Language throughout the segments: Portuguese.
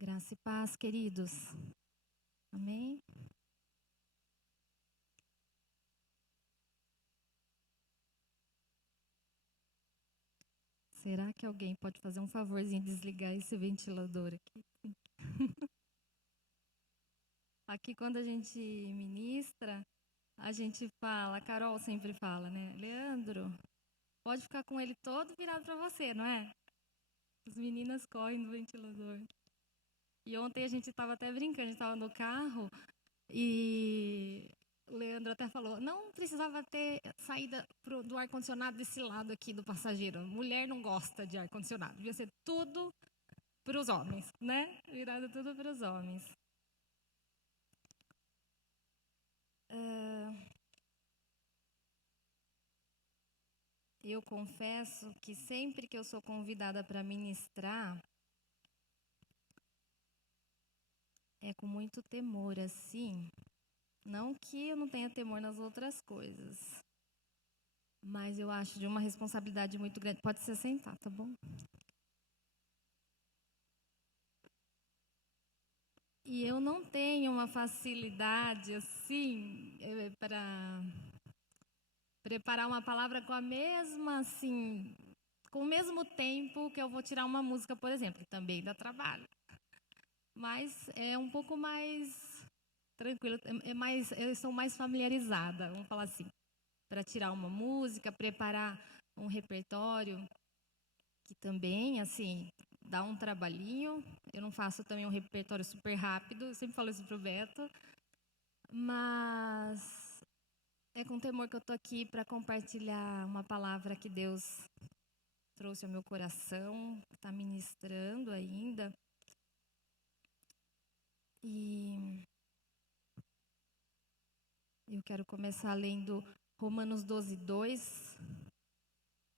Graça e paz, queridos. Amém? Será que alguém pode fazer um favorzinho de desligar esse ventilador aqui? Aqui, quando a gente ministra, a gente fala, a Carol sempre fala, né? Leandro, pode ficar com ele todo virado para você, não é? As meninas correm do ventilador. E ontem a gente estava até brincando, a gente estava no carro e o Leandro até falou, não precisava ter saída do ar-condicionado desse lado aqui do passageiro. Mulher não gosta de ar-condicionado, devia ser tudo para os homens, né? Virado tudo para os homens. Eu confesso que sempre que eu sou convidada para ministrar, é com muito temor, assim. Não que eu não tenha temor nas outras coisas, mas eu acho de uma responsabilidade muito grande. Pode se sentar, tá bom? E eu não tenho uma facilidade, assim, para preparar uma palavra com a mesma, assim, com o mesmo tempo que eu vou tirar uma música, por exemplo, também dá trabalho. Mas é um pouco mais tranquilo, eu estou mais familiarizada, vamos falar assim, para tirar uma música, preparar um repertório, que também, assim, dá um trabalhinho. Eu não faço também um repertório super rápido, eu sempre falo isso pro Beto, mas é com temor que eu tô aqui para compartilhar uma palavra que Deus trouxe ao meu coração, está ministrando ainda. E eu quero começar lendo Romanos 12, 2.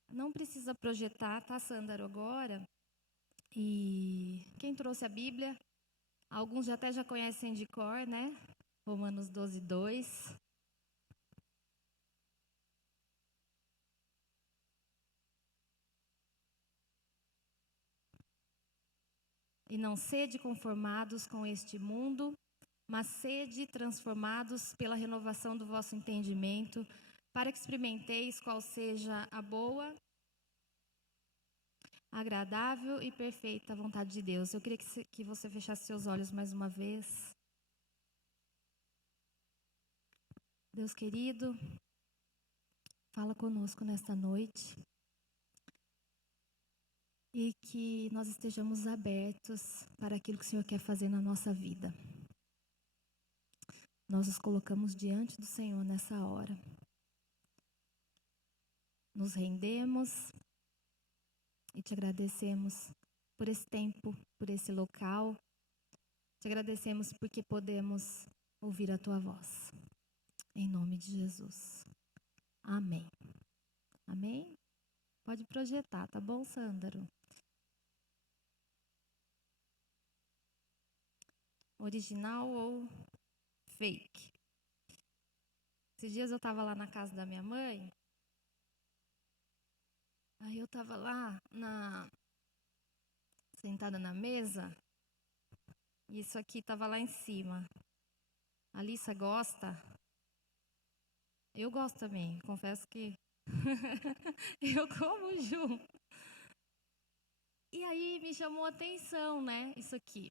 Não precisa projetar, tá, Sândaro, agora? E quem trouxe a Bíblia? Alguns até já conhecem de cor, né? Romanos 12, 2. E não sede conformados com este mundo, mas sede transformados pela renovação do vosso entendimento, para que experimenteis qual seja a boa, agradável e perfeita vontade de Deus. Eu queria que você fechasse seus olhos mais uma vez. Deus querido, fala conosco nesta noite e que nós estejamos abertos para aquilo que o Senhor quer fazer na nossa vida. Nós nos colocamos diante do Senhor nessa hora. Nos rendemos e te agradecemos por esse tempo, por esse local. Te agradecemos porque podemos ouvir a tua voz. Em nome de Jesus. Amém. Amém? Pode projetar, tá bom, Sândaro? Original ou fake? Esses dias eu estava lá na casa da minha mãe. Aí eu estava lá sentada na mesa. E isso aqui estava lá em cima. A Alissa gosta. Eu gosto também. Confesso que eu como junto. E aí me chamou a atenção, né? Isso aqui.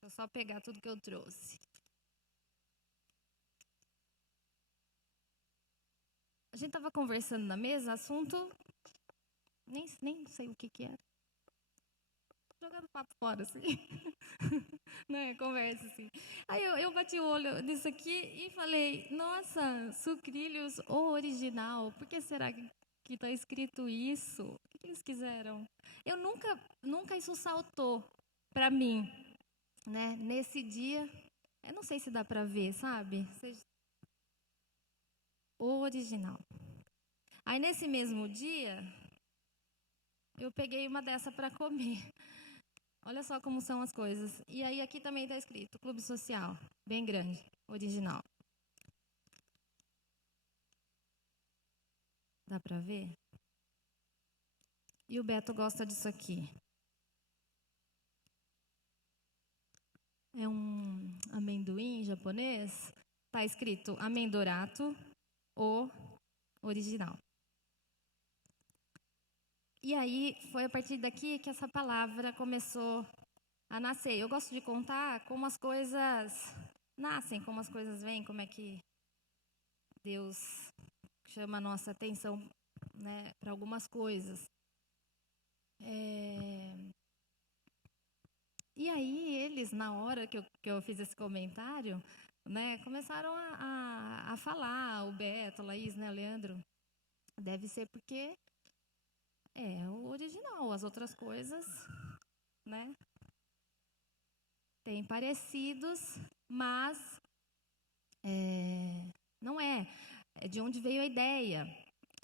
Vou só pegar tudo que eu trouxe. A gente estava conversando na mesa, assunto. Nem sei o que era. Jogando papo fora, assim. Né? Conversa, assim. Aí eu bati o olho nisso aqui e falei, nossa, sucrilhos original. Por que será que tá escrito isso? O que eles quiseram? Eu nunca isso saltou pra mim, né? Nesse dia, eu não sei se dá pra ver, sabe? Original. Aí nesse mesmo dia, eu peguei uma dessa pra comer. Olha só como são as coisas. E aí aqui também está escrito Clube Social, bem grande, original. Dá para ver? E o Beto gosta disso aqui. É um amendoim japonês. Está escrito amendorato, o original. E aí, foi a partir daqui que essa palavra começou a nascer. Eu gosto de contar como as coisas nascem, como as coisas vêm, como é que Deus chama a nossa atenção, né, para algumas coisas. E aí, eles, na hora que eu fiz esse comentário, né, começaram a falar, o Beto, a Laís, né, o Leandro, deve ser porque é o original, as outras coisas, né, têm parecidos, mas não é de onde veio a ideia,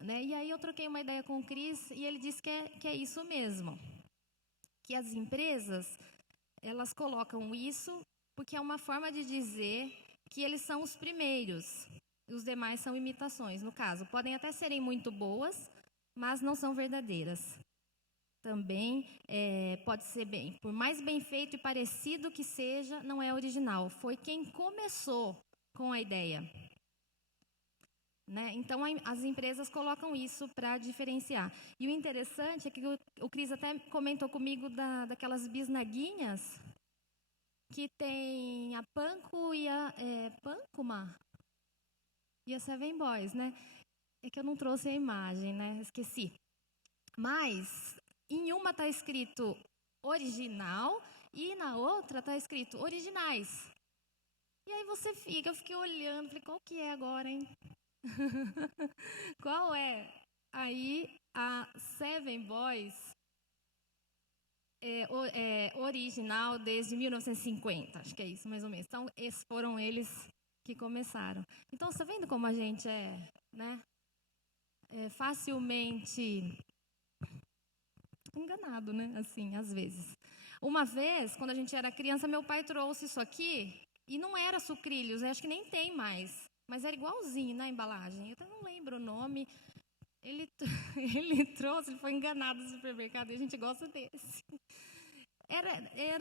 né? E aí eu troquei uma ideia com o Cris e ele disse que é isso mesmo, que as empresas, elas colocam isso porque é uma forma de dizer que eles são os primeiros, e os demais são imitações. No caso, podem até serem muito boas, mas não são verdadeiras. Também pode ser por mais bem feito e parecido que seja, não é original. Foi quem começou com a ideia. Né? Então, as empresas colocam isso para diferenciar. E o interessante é que o Cris até comentou comigo daquelas bisnaguinhas que tem a Panko e a Pancuma e a Seven Boys, né? É que eu não trouxe a imagem, né? Esqueci. Mas em uma está escrito original e na outra está escrito originais. E aí eu fiquei olhando, falei, qual que é agora, hein? Qual é? Aí a Seven Boys é original desde 1950, acho que é isso mais ou menos. Então, esses foram eles que começaram. Então, você está vendo como a gente né? Facilmente enganado, né? Assim, às vezes. Uma vez, quando a gente era criança, meu pai trouxe isso aqui e não era sucrilhos, acho que nem tem mais, mas era igualzinho na embalagem. Eu até não lembro o nome. Ele trouxe, ele foi enganado no supermercado e a gente gosta desse.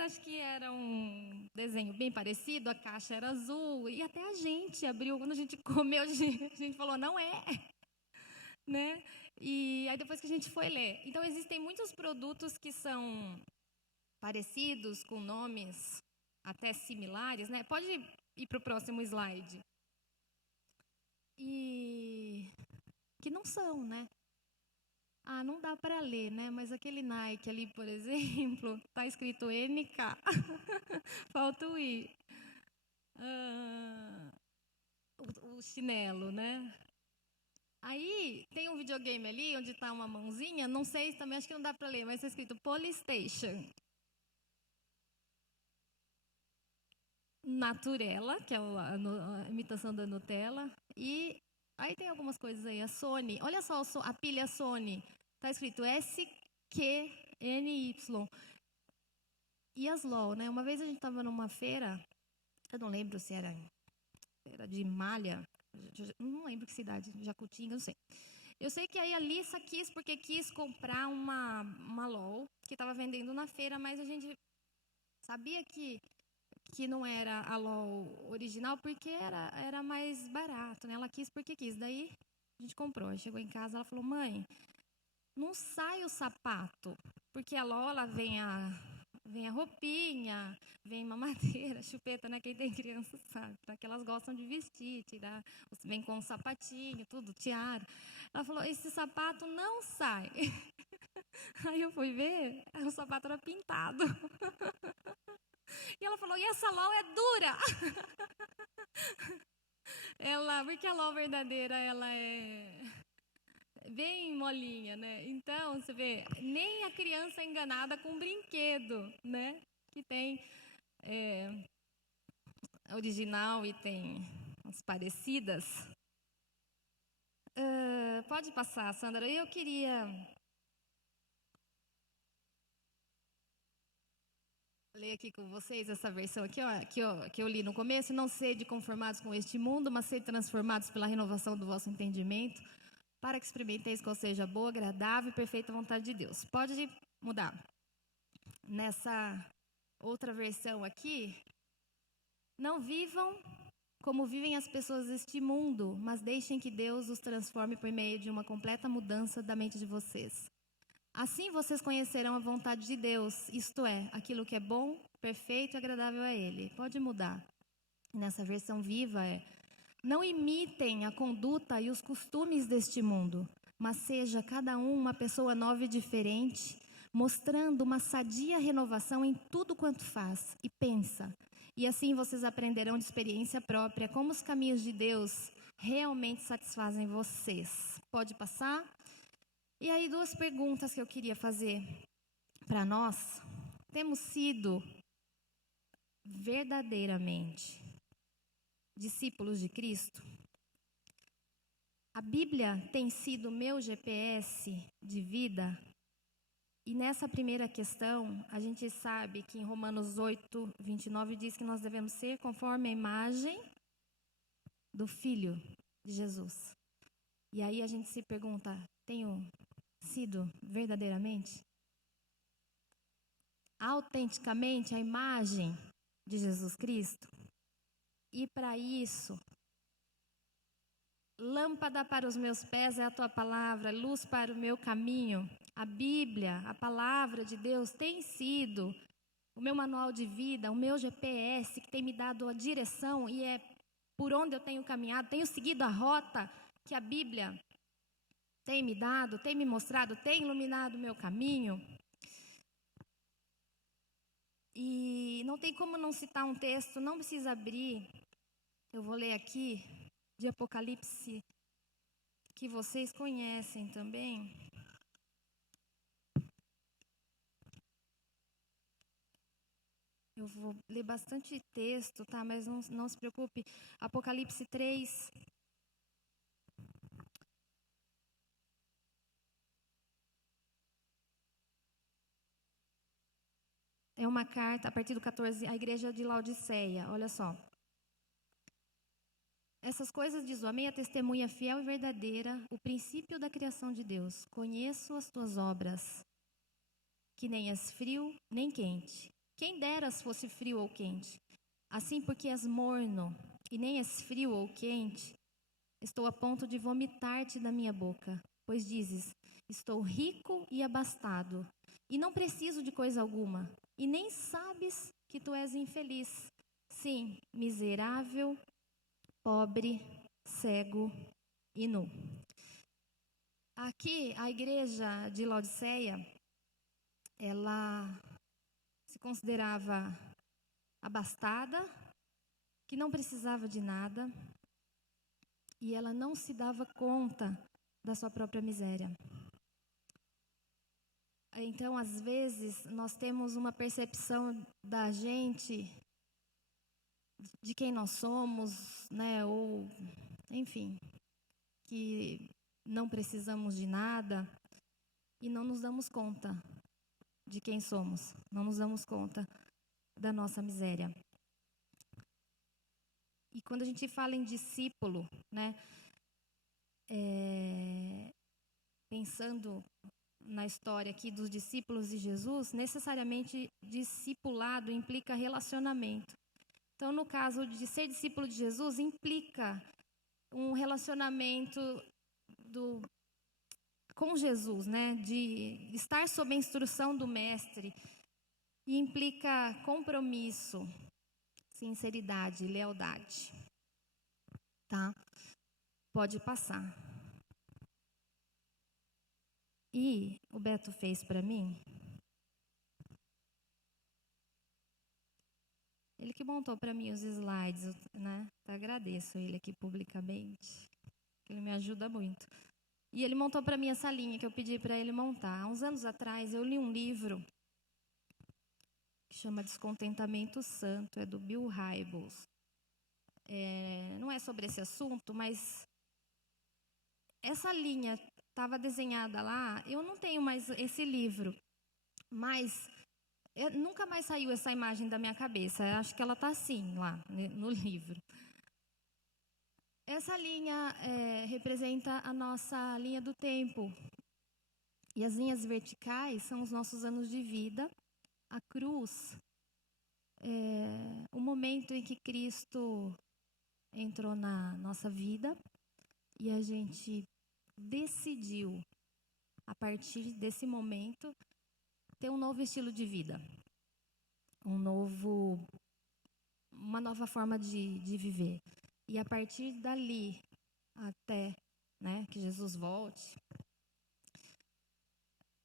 Acho que era um desenho bem parecido, a caixa era azul e até a gente abriu, quando a gente comeu, a gente falou, não é, né? E aí depois que a gente foi ler. Então, existem muitos produtos que são parecidos, com nomes até similares, né? Pode ir para o próximo slide. E que não são, né? Ah, não dá para ler, né? Mas aquele Nike ali, por exemplo, está escrito NK. Falta o I. O chinelo, né? Aí tem um videogame ali onde está uma mãozinha, não sei, também acho que não dá para ler, mas está escrito Polystation. Naturela, que é a imitação da Nutella. E aí tem algumas coisas aí. A Sony, olha só a pilha Sony. Está escrito SQNY. E as LOL, né? Uma vez a gente estava numa feira, eu não lembro se era de Malha, não lembro que cidade, Jacutinga, não sei. Eu sei que aí a Lissa quis, porque quis comprar uma LOL que estava vendendo na feira, mas a gente sabia que não era a LOL original porque era mais barato, né? Ela quis porque quis. Daí a gente comprou. Aí chegou em casa, ela falou, mãe, não sai o sapato, porque a LOL ela vem a roupinha, vem mamadeira, chupeta, né? Quem tem criança sabe, que elas gostam de vestir, tirar, vem com um sapatinho, tudo, tiara. Ela falou, esse sapato não sai. Aí eu fui ver, o sapato era pintado. E ela falou, e essa LOL é dura. Porque a LOL verdadeira, ela é bem molinha, né? Então, você vê, nem a criança é enganada com um brinquedo, né? Que tem original e tem as parecidas. Pode passar, Sandra. Eu queria ler aqui com vocês essa versão aqui, ó, que eu li no começo. Não sede conformados com este mundo, mas sede transformados pela renovação do vosso entendimento, para que experimenteis qual seja a boa, agradável e perfeita vontade de Deus. Pode mudar. Nessa outra versão aqui, não vivam como vivem as pessoas deste mundo, mas deixem que Deus os transforme por meio de uma completa mudança da mente de vocês. Assim vocês conhecerão a vontade de Deus, isto é, aquilo que é bom, perfeito e agradável a Ele. Pode mudar. Nessa versão viva não imitem a conduta e os costumes deste mundo, mas seja cada um uma pessoa nova e diferente, mostrando uma sadia renovação em tudo quanto faz e pensa. E assim vocês aprenderão de experiência própria como os caminhos de Deus realmente satisfazem vocês. Pode passar? E aí, 2 perguntas que eu queria fazer para nós. Temos sido verdadeiramente discípulos de Cristo? A Bíblia tem sido meu GPS de vida? E nessa primeira questão, a gente sabe que em Romanos 8, 29 diz que nós devemos ser conforme a imagem do Filho de Jesus. E aí a gente se pergunta, tenho sido verdadeiramente, autenticamente a imagem de Jesus Cristo? E para isso, lâmpada para os meus pés é a tua palavra, luz para o meu caminho. A Bíblia, a palavra de Deus tem sido o meu manual de vida, o meu GPS que tem me dado a direção e é por onde eu tenho caminhado, tenho seguido a rota que a Bíblia tem me dado, tem me mostrado, tem iluminado o meu caminho. E não tem como não citar um texto, não precisa abrir. Eu vou ler aqui, de Apocalipse, que vocês conhecem também. Eu vou ler bastante texto, tá? Mas não se preocupe. Apocalipse 3. É uma carta, a partir do 14, à igreja de Laodiceia. Olha só. Essas coisas diz o amém, a testemunha fiel e verdadeira, o princípio da criação de Deus. Conheço as tuas obras, que nem és frio nem quente. Quem deras fosse frio ou quente. Assim, porque és morno e nem és frio ou quente, estou a ponto de vomitar-te da minha boca. Pois dizes, estou rico e abastado, e não preciso de coisa alguma, e nem sabes que tu és infeliz. Sim, miserável, pobre, cego e nu. Aqui, a igreja de Laodiceia, ela se considerava abastada, que não precisava de nada, e ela não se dava conta da sua própria miséria. Então, às vezes, nós temos uma percepção da gente, de quem nós somos, né? Ou, enfim, que não precisamos de nada e não nos damos conta de quem somos, não nos damos conta da nossa miséria. E quando a gente fala em discípulo, né? Pensando na história aqui dos discípulos de Jesus, necessariamente discipulado implica relacionamento. Então, no caso de ser discípulo de Jesus, implica um relacionamento com Jesus, né? De estar sob a instrução do mestre. E implica compromisso, sinceridade, lealdade. Tá? Pode passar. E o Beto fez para mim. Ele que montou para mim os slides, né? Eu agradeço ele aqui publicamente. Ele me ajuda muito. E ele montou para mim essa linha que eu pedi para ele montar. Há uns anos atrás eu li um livro que chama Descontentamento Santo, é do Bill Hybels. Não é sobre esse assunto, mas essa linha estava desenhada lá. Eu não tenho mais esse livro, mas nunca mais saiu essa imagem da minha cabeça. Eu acho que ela está assim lá no livro. Essa linha representa a nossa linha do tempo. E as linhas verticais são os nossos anos de vida. A cruz é o momento em que Cristo entrou na nossa vida e a gente decidiu, a partir desse momento, ter um novo estilo de vida, uma nova forma de viver. E a partir dali, até que Jesus volte,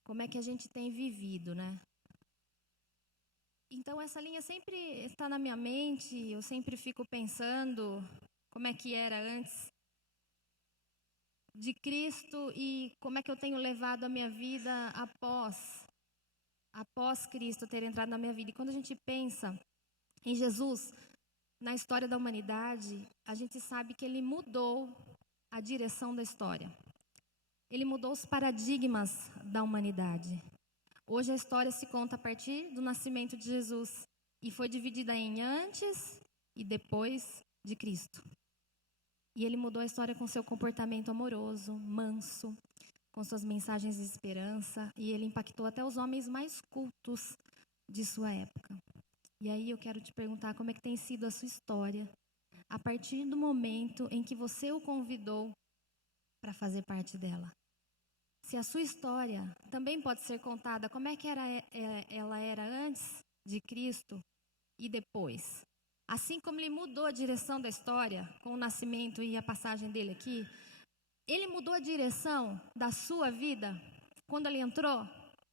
como é que a gente tem vivido, né? Então, essa linha sempre está na minha mente, eu sempre fico pensando como é que era antes de Cristo e como é que eu tenho levado a minha vida após Cristo ter entrado na minha vida. E quando a gente pensa em Jesus, na história da humanidade, a gente sabe que ele mudou a direção da história. Ele mudou os paradigmas da humanidade. Hoje a história se conta a partir do nascimento de Jesus e foi dividida em antes e depois de Cristo. E ele mudou a história com seu comportamento amoroso, manso, com suas mensagens de esperança, e ele impactou até os homens mais cultos de sua época. E aí eu quero te perguntar como é que tem sido a sua história a partir do momento em que você o convidou para fazer parte dela. Se a sua história também pode ser contada, como é que ela era antes de Cristo e depois? Assim como ele mudou a direção da história com o nascimento e a passagem dele aqui, ele mudou a direção da sua vida quando ele entrou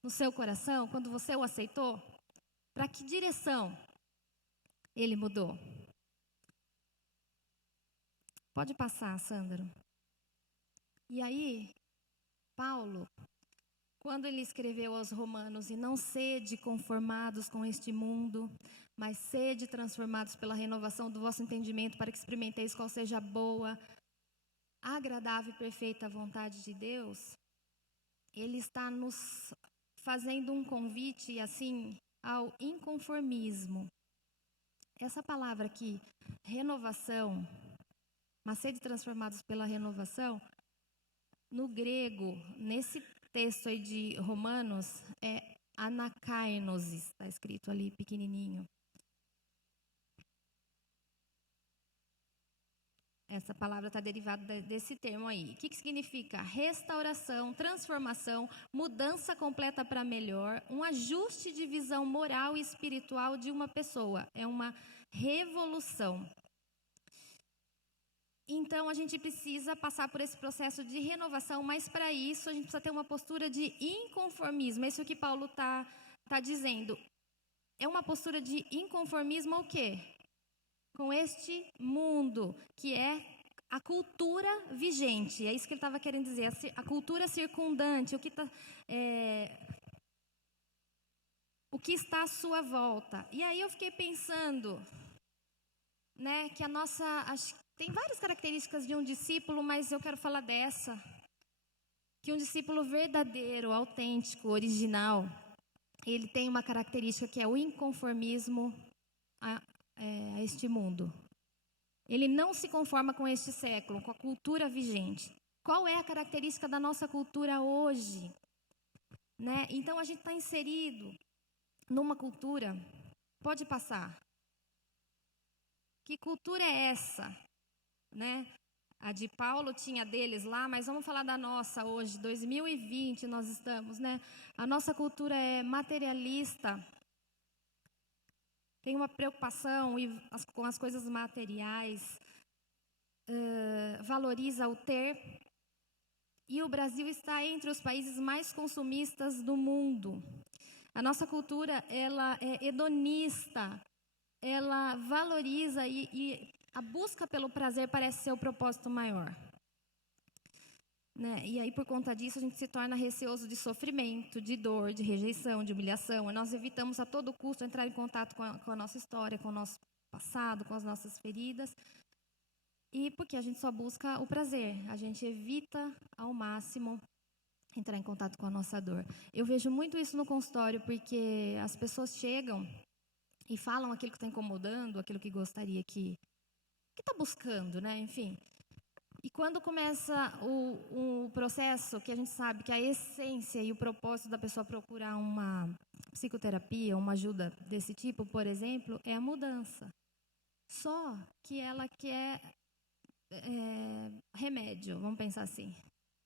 no seu coração, quando você o aceitou? Para que direção ele mudou? Pode passar, Sandro. E aí, Paulo, quando ele escreveu aos Romanos, e não sede conformados com este mundo, mas sede transformados pela renovação do vosso entendimento, para que experimenteis qual seja a boa, agradável e perfeita vontade de Deus, ele está nos fazendo um convite, assim, ao inconformismo. Essa palavra aqui, renovação, mas sede transformados pela renovação, no grego, nesse texto aí de Romanos, é anakainosis, está escrito ali pequenininho. Essa palavra está derivada desse termo aí. O que significa? Restauração, transformação, mudança completa para melhor, um ajuste de visão moral e espiritual de uma pessoa. É uma revolução. Então, a gente precisa passar por esse processo de renovação, mas para isso a gente precisa ter uma postura de inconformismo. É isso que Paulo tá dizendo. É uma postura de inconformismo ao quê? Com este mundo, que é a cultura vigente. É isso que ele estava querendo dizer, a cultura circundante, o que está à sua volta. E aí eu fiquei pensando, né, que tem várias características de um discípulo, mas eu quero falar dessa, que um discípulo verdadeiro, autêntico, original, ele tem uma característica que é o inconformismo a este mundo. Ele não se conforma com este século, com a cultura vigente. Qual é a característica da nossa cultura hoje? Né? Então, a gente está inserido numa cultura, pode passar. Que cultura é essa? Né? A de Paulo tinha deles lá, mas vamos falar da nossa hoje, 2020 nós estamos, né? A nossa cultura é materialista, tem uma preocupação com as coisas materiais, valoriza o ter, e o Brasil está entre os países mais consumistas do mundo. A nossa cultura, ela é hedonista, ela valoriza e a busca pelo prazer parece ser o propósito maior. Né? E aí, por conta disso, a gente se torna receoso de sofrimento, de dor, de rejeição, de humilhação. E nós evitamos a todo custo entrar em contato com a nossa história, com o nosso passado, com as nossas feridas. E porque a gente só busca o prazer, a gente evita ao máximo entrar em contato com a nossa dor. Eu vejo muito isso no consultório, porque as pessoas chegam e falam aquilo que está incomodando, aquilo que gostaria que está buscando, né? Enfim. E quando começa o processo, que a gente sabe que a essência e o propósito da pessoa procurar uma psicoterapia, uma ajuda desse tipo, por exemplo, é a mudança. Só que ela quer remédio, vamos pensar assim.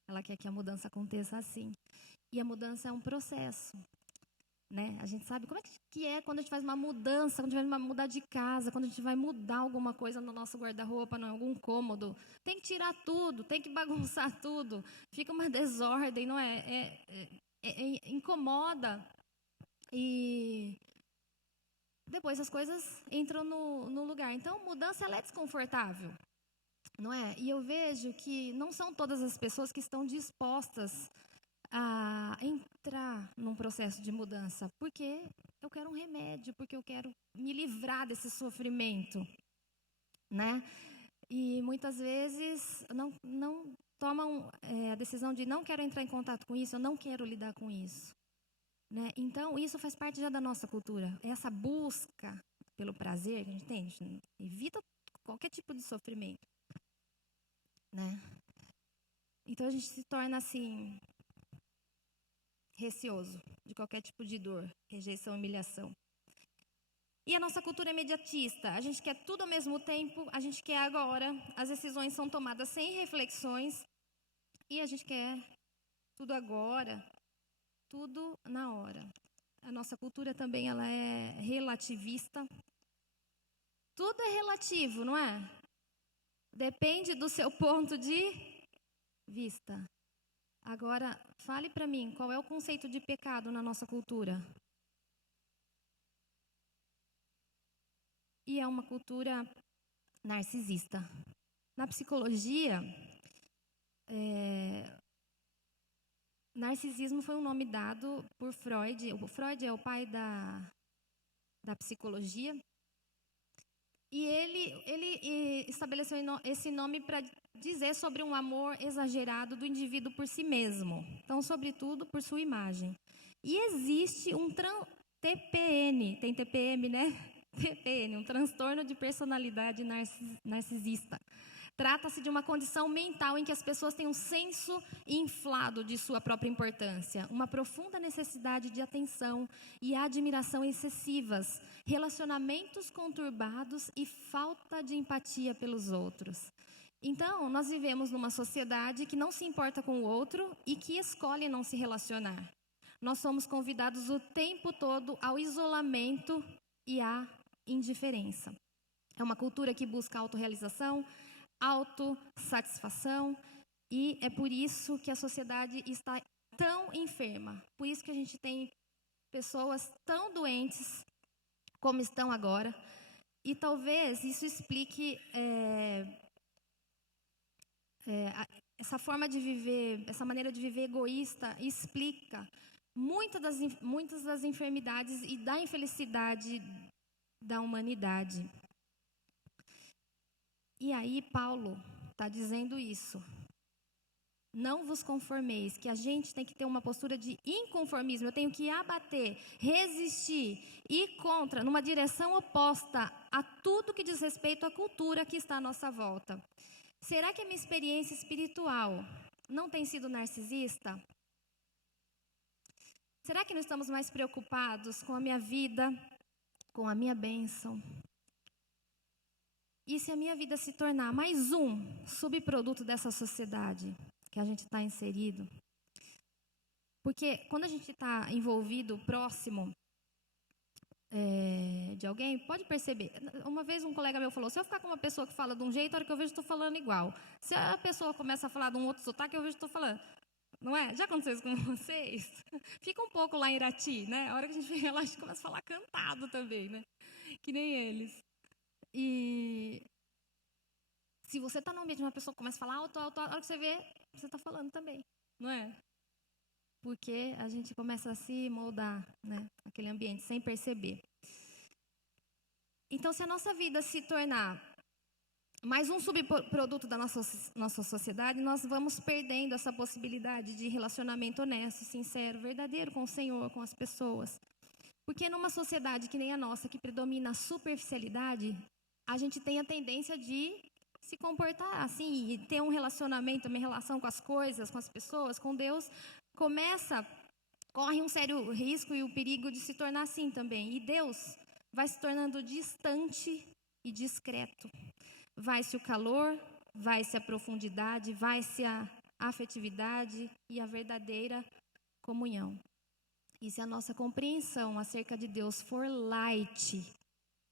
Ela quer que a mudança aconteça assim. E a mudança é um processo. Né? A gente sabe como é que é quando a gente faz uma mudança, quando a gente vai mudar de casa, quando a gente vai mudar alguma coisa no nosso guarda-roupa, em algum cômodo. Tem que tirar tudo, tem que bagunçar tudo. Fica uma desordem, não é? Incomoda. E depois as coisas entram no lugar. Então, mudança ela é desconfortável, não é? E eu vejo que não são todas as pessoas que estão dispostas a entrar num processo de mudança, porque eu quero um remédio, porque eu quero me livrar desse sofrimento, né? E muitas vezes não tomam a decisão de não quero entrar em contato com isso, eu não quero lidar com isso, né? Então isso faz parte já da nossa cultura, essa busca pelo prazer que a gente tem, a gente evita qualquer tipo de sofrimento, né? Então a gente se torna assim receoso de qualquer tipo de dor, rejeição, humilhação. E a nossa cultura é imediatista. A gente quer tudo ao mesmo tempo, a gente quer agora. As decisões são tomadas sem reflexões e a gente quer tudo agora, tudo na hora. A nossa cultura também ela é relativista. Tudo é relativo, não é? Depende do seu ponto de vista. Agora, fale para mim, qual é o conceito de pecado na nossa cultura? E é uma cultura narcisista. Na psicologia, narcisismo foi um nome dado por Freud. O Freud é o pai da psicologia. E ele estabeleceu esse nome para dizer sobre um amor exagerado do indivíduo por si mesmo. Então, sobretudo, por sua imagem. E existe um TPN, tem TPM, né? TPN, um transtorno de personalidade narcisista. Trata-se de uma condição mental em que as pessoas têm um senso inflado de sua própria importância, uma profunda necessidade de atenção e admiração excessivas, relacionamentos conturbados e falta de empatia pelos outros. Então, nós vivemos numa sociedade que não se importa com o outro e que escolhe não se relacionar. Nós somos convidados o tempo todo ao isolamento e à indiferença. É uma cultura que busca autorrealização, autossatisfação, e é por isso que a sociedade está tão enferma. Por isso que a gente tem pessoas tão doentes como estão agora. E talvez isso explique essa forma de viver, essa maneira de viver egoísta, explica muitas das enfermidades e da infelicidade da humanidade. E aí Paulo está dizendo isso. Não vos conformeis, que a gente tem que ter uma postura de inconformismo. Eu tenho que abater, resistir, ir contra, numa direção oposta a tudo que diz respeito à cultura que está à nossa volta. Será que a minha experiência espiritual não tem sido narcisista? Será que não estamos mais preocupados com a minha vida, com a minha bênção? E se a minha vida se tornar mais um subproduto dessa sociedade que a gente está inserido? Porque quando a gente está envolvido, próximo de alguém, pode perceber. Uma vez um colega meu falou, se eu ficar com uma pessoa que fala de um jeito, a hora que eu vejo, estou falando igual. Se a pessoa começa a falar de um outro sotaque, eu vejo, estou falando. Não é? Já aconteceu isso com vocês? Fica um pouco lá em Irati, né? A hora que a gente vem lá, a gente começa a falar cantado também, né? Que nem eles. E se você está no ambiente de uma pessoa que começa a falar alto, a hora que você vê, você está falando também, não é? Porque a gente começa a se moldar, né? Aquele ambiente, sem perceber. Então, se a nossa vida se tornar mais um subproduto da nossa sociedade, nós vamos perdendo essa possibilidade de relacionamento honesto, sincero, verdadeiro com o Senhor, com as pessoas. Porque numa sociedade que nem a nossa, que predomina a superficialidade, a gente tem a tendência de se comportar assim e ter um relacionamento, uma relação com as coisas, com as pessoas, com Deus, corre um sério risco e o perigo de se tornar assim também. E Deus vai se tornando distante e discreto. Vai-se o calor, vai-se a profundidade, vai-se a afetividade e a verdadeira comunhão. E se a nossa compreensão acerca de Deus for light,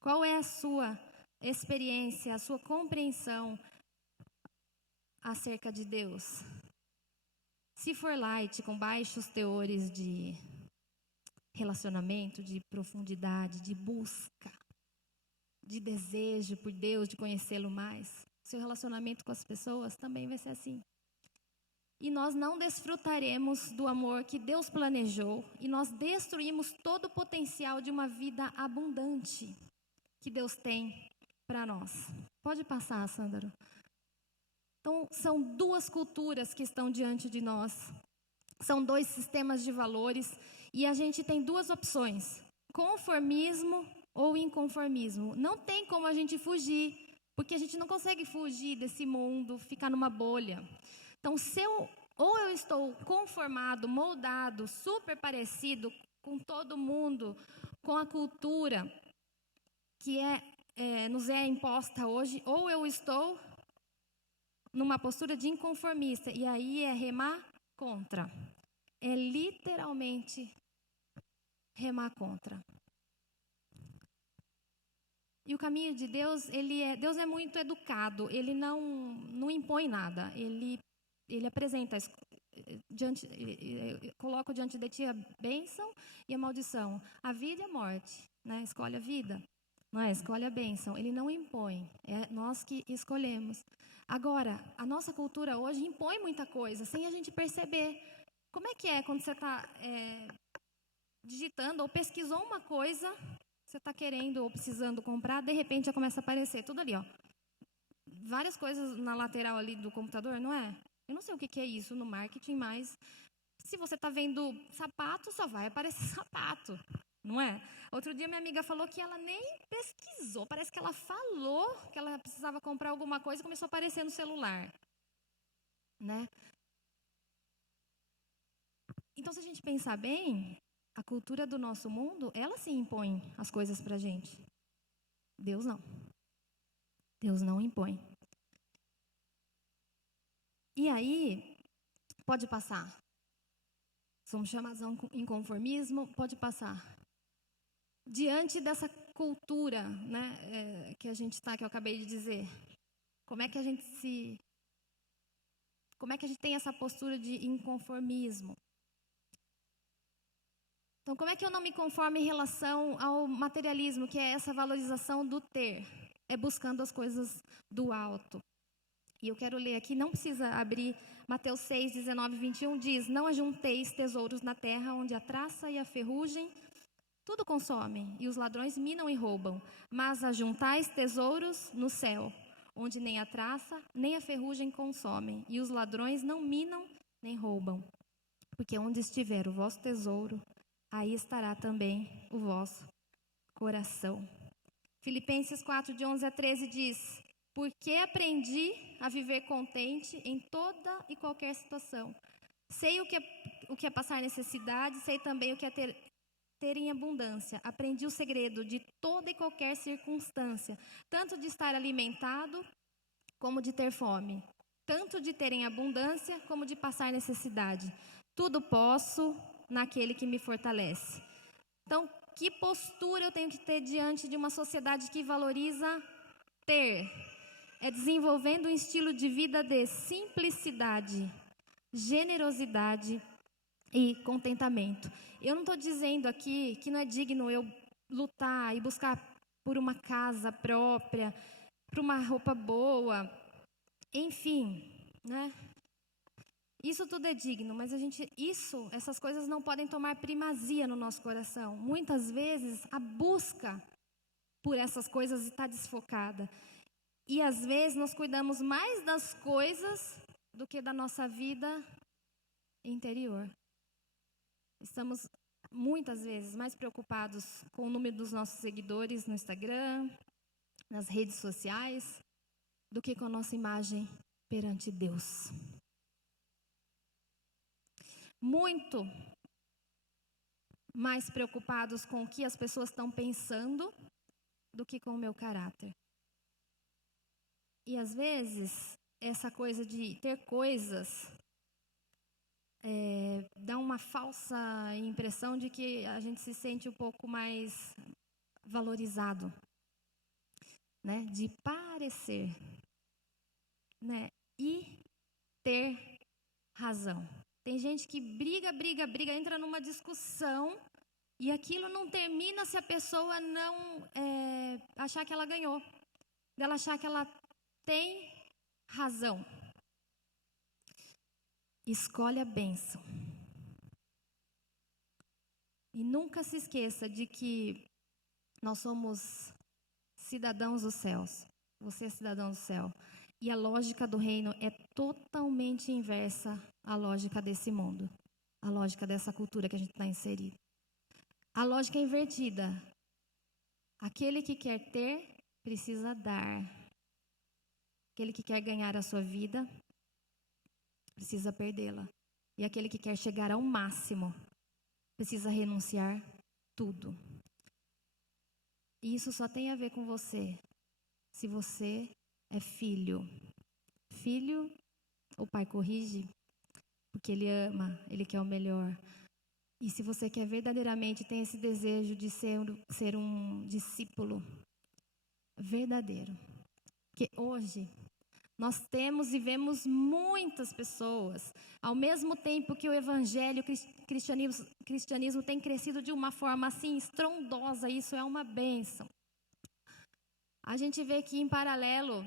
qual é a sua experiência, a sua compreensão acerca de Deus? Se for light, com baixos teores de relacionamento, de profundidade, de busca, de desejo por Deus, de conhecê-lo mais, seu relacionamento com as pessoas também vai ser assim. E nós não desfrutaremos do amor que Deus planejou e nós destruímos todo o potencial de uma vida abundante que Deus tem para nós. Pode passar, Sândaro. Então, são duas culturas que estão diante de nós. São dois sistemas de valores e a gente tem duas opções: conformismo ou inconformismo. Não tem como a gente fugir, porque a gente não consegue fugir desse mundo, ficar numa bolha. Então, ou eu estou conformado, moldado, super parecido com todo mundo, com a cultura que nos é imposta hoje, ou eu estou numa postura de inconformista, e aí é remar contra. É literalmente remar contra. E o caminho de Deus, Deus é muito educado, ele não impõe nada, ele apresenta, coloca diante de ti a bênção e a maldição, a vida e a morte, né? Escolhe a vida, não é? Escolhe a bênção, ele não impõe, é nós que escolhemos. Agora, a nossa cultura hoje impõe muita coisa, sem a gente perceber. Como é que é quando você está digitando ou pesquisou uma coisa, você está querendo ou precisando comprar, de repente já começa a aparecer tudo ali, ó. Várias coisas na lateral ali do computador, não é? Eu não sei o que é isso no marketing, mas se você está vendo sapato, só vai aparecer sapato, não é? Outro dia minha amiga falou que ela nem pesquisou, parece que ela falou que ela precisava comprar alguma coisa e começou a aparecer no celular, né? Então, se a gente pensar bem, a cultura do nosso mundo, ela sim impõe as coisas pra gente. Deus não. Deus não impõe. E aí, pode passar. Somos chamados a um inconformismo, pode passar. Diante dessa cultura, né, que a gente está, que eu acabei de dizer, como é que a gente tem essa postura de inconformismo? Então, como é que eu não me conformo em relação ao materialismo, que é essa valorização do ter? É buscando as coisas do alto. E eu quero ler aqui, não precisa abrir, Mateus 6, 19, 21, diz: não ajunteis tesouros na terra, onde a traça e a ferrugem tudo consomem, e os ladrões minam e roubam. Mas ajuntais tesouros no céu, onde nem a traça, nem a ferrugem consomem, e os ladrões não minam nem roubam. Porque onde estiver o vosso tesouro, aí estará também o vosso coração. Filipenses 4, de 11 a 13 diz: porque aprendi a viver contente em toda e qualquer situação. Sei o que é passar necessidade, sei também o que é ter em abundância. Aprendi o segredo de toda e qualquer circunstância, tanto de estar alimentado como de ter fome, tanto de ter em abundância como de passar necessidade. Tudo posso naquele que me fortalece. Então, que postura eu tenho que ter diante de uma sociedade que valoriza ter? É desenvolvendo um estilo de vida de simplicidade, generosidade e contentamento. Eu não estou dizendo aqui que não é digno eu lutar e buscar por uma casa própria, por uma roupa boa, enfim, né? Isso tudo é digno, mas essas coisas não podem tomar primazia no nosso coração. Muitas vezes a busca por essas coisas está desfocada. E às vezes nós cuidamos mais das coisas do que da nossa vida interior. Estamos muitas vezes mais preocupados com o número dos nossos seguidores no Instagram, nas redes sociais, do que com a nossa imagem perante Deus. Muito mais preocupados com o que as pessoas estão pensando do que com o meu caráter. E às vezes, essa coisa de ter coisas dá uma falsa impressão de que a gente se sente um pouco mais valorizado, né? De parecer, né? E ter razão. Tem gente que briga, entra numa discussão e aquilo não termina se a pessoa não achar que ela ganhou, dela achar que ela tem razão. Escolhe a bênção. E nunca se esqueça de que nós somos cidadãos dos céus. Você é cidadão do céu. E a lógica do reino é totalmente inversa à lógica desse mundo. A lógica dessa cultura que a gente está inserido. A lógica é invertida. Aquele que quer ter, precisa dar. Aquele que quer ganhar a sua vida, precisa perdê-la. E aquele que quer chegar ao máximo, precisa renunciar tudo. E isso só tem a ver com você, se você é filho. Filho, o pai corrige, porque ele ama, ele quer o melhor. E se você quer verdadeiramente, tem esse desejo de ser um discípulo verdadeiro. Porque hoje, nós temos e vemos muitas pessoas, ao mesmo tempo que o evangelho, o cristianismo tem crescido de uma forma assim estrondosa, isso é uma bênção. A gente vê que em paralelo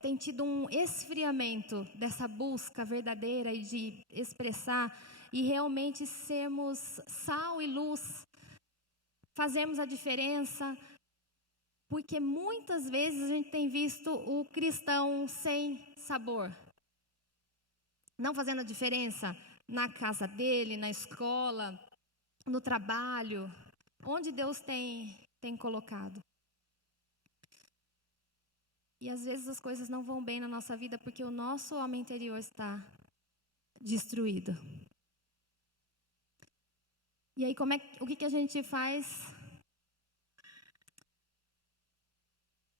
tem tido um esfriamento dessa busca verdadeira e de expressar e realmente sermos sal e luz, fazermos a diferença. Porque muitas vezes a gente tem visto o cristão sem sabor. Não fazendo a diferença na casa dele, na escola, no trabalho, onde Deus tem colocado. E às vezes as coisas não vão bem na nossa vida porque o nosso homem interior está destruído. E aí o que a gente faz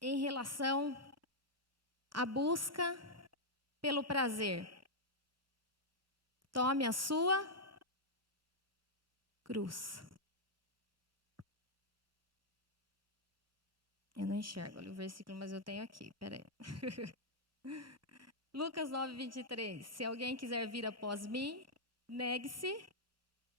em relação à busca pelo prazer? Tome a sua cruz. Eu não enxergo ali o versículo, mas eu tenho aqui, peraí. Lucas 9:23. Se alguém quiser vir após mim, negue-se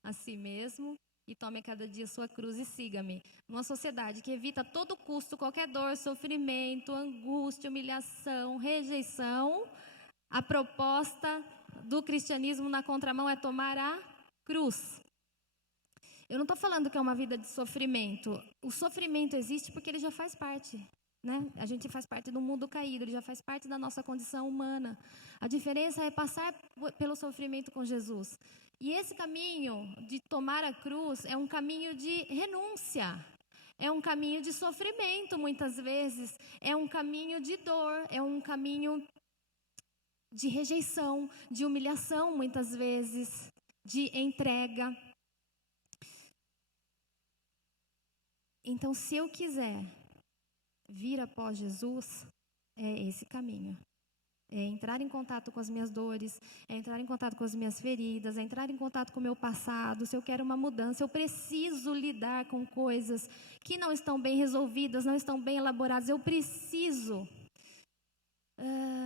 a si mesmo e tome a cada dia sua cruz e siga-me. Numa sociedade que evita a todo custo qualquer dor, sofrimento, angústia, humilhação, rejeição, a proposta do cristianismo na contramão é tomar a cruz. Eu não estou falando que é uma vida de sofrimento. O sofrimento existe porque ele já faz parte, né? A gente faz parte do mundo caído, ele já faz parte da nossa condição humana. A diferença é passar pelo sofrimento com Jesus. E esse caminho de tomar a cruz é um caminho de renúncia. É um caminho de sofrimento, muitas vezes. É um caminho de dor, é um caminho de rejeição, de humilhação, muitas vezes, de entrega. Então, se eu quiser vir após Jesus, é esse caminho. É entrar em contato com as minhas dores, é entrar em contato com as minhas feridas, é entrar em contato com o meu passado. Se eu quero uma mudança, eu preciso lidar com coisas que não estão bem resolvidas, não estão bem elaboradas. Eu preciso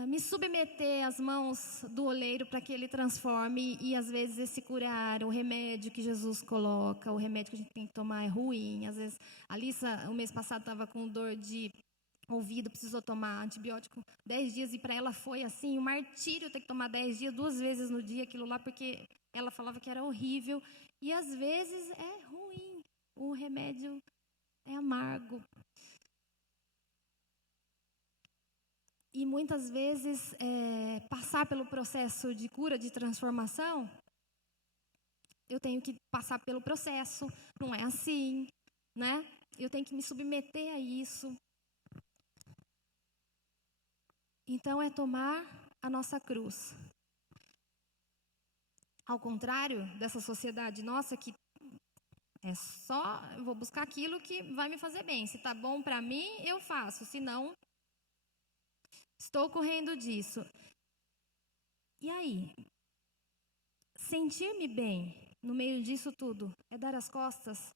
me submeter às mãos do oleiro para que ele transforme. E às vezes esse curar, o remédio que Jesus coloca, o remédio que a gente tem que tomar é ruim. Às vezes a Alissa, o mês passado, estava com dor de ouvido, precisou tomar antibiótico 10 dias e para ela foi assim, um martírio ter que tomar 10 dias, 2 vezes no dia aquilo lá, porque ela falava que era horrível. E às vezes é ruim, o remédio é amargo. E muitas vezes passar pelo processo de cura, de transformação, eu tenho que passar pelo processo, não é assim, né? eu tenho que me submeter a isso. Então é tomar a nossa cruz. Ao contrário dessa sociedade nossa que é só, eu vou buscar aquilo que vai me fazer bem. Se está bom para mim, eu faço. Se não, estou correndo disso. E aí? Sentir-me bem no meio disso tudo é dar as costas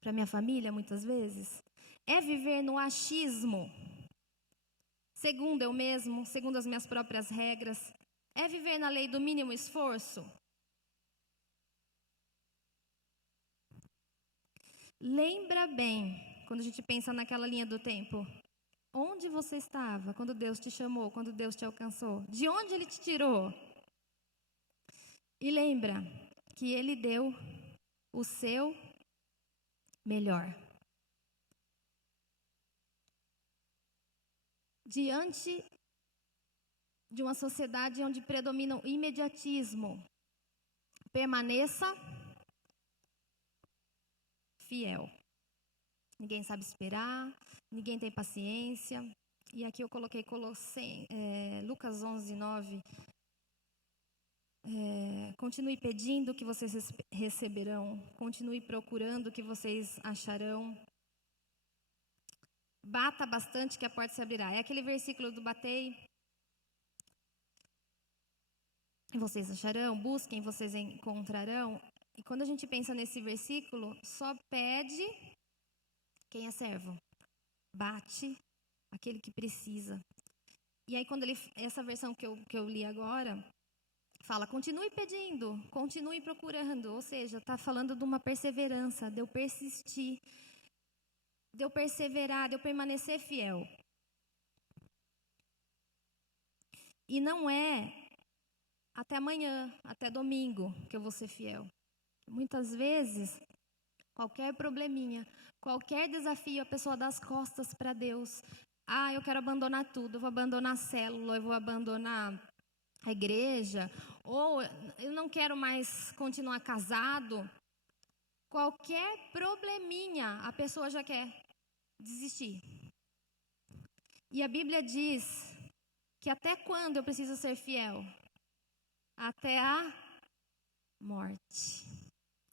para minha família, muitas vezes? É viver no achismo, segundo eu mesmo, segundo as minhas próprias regras? É viver na lei do mínimo esforço? Lembra bem, quando a gente pensa naquela linha do tempo, onde você estava quando Deus te chamou, quando Deus te alcançou? De onde Ele te tirou? E lembra que Ele deu o seu melhor. Diante de uma sociedade onde predomina o imediatismo, permaneça fiel. Ninguém sabe esperar, ninguém tem paciência. E aqui eu coloquei Lucas 11, 9. Continue pedindo que vocês receberão. Continue procurando que vocês acharão. Bata bastante que a porta se abrirá. É aquele versículo do batei. E vocês acharão, busquem, vocês encontrarão. E quando a gente pensa nesse versículo, só pede quem é servo. Bate aquele que precisa. E aí essa versão que eu li agora, fala, continue pedindo, continue procurando. Ou seja, está falando de uma perseverança, de eu persistir, de eu perseverar, de eu permanecer fiel. E não é até amanhã, até domingo, que eu vou ser fiel. Muitas vezes, qualquer probleminha, qualquer desafio, a pessoa dá as costas para Deus. Eu quero abandonar tudo, eu vou abandonar a célula, eu vou abandonar a igreja, ou eu não quero mais continuar casado. Qualquer probleminha, a pessoa já quer desistir. E a Bíblia diz que até quando eu preciso ser fiel? Até a morte.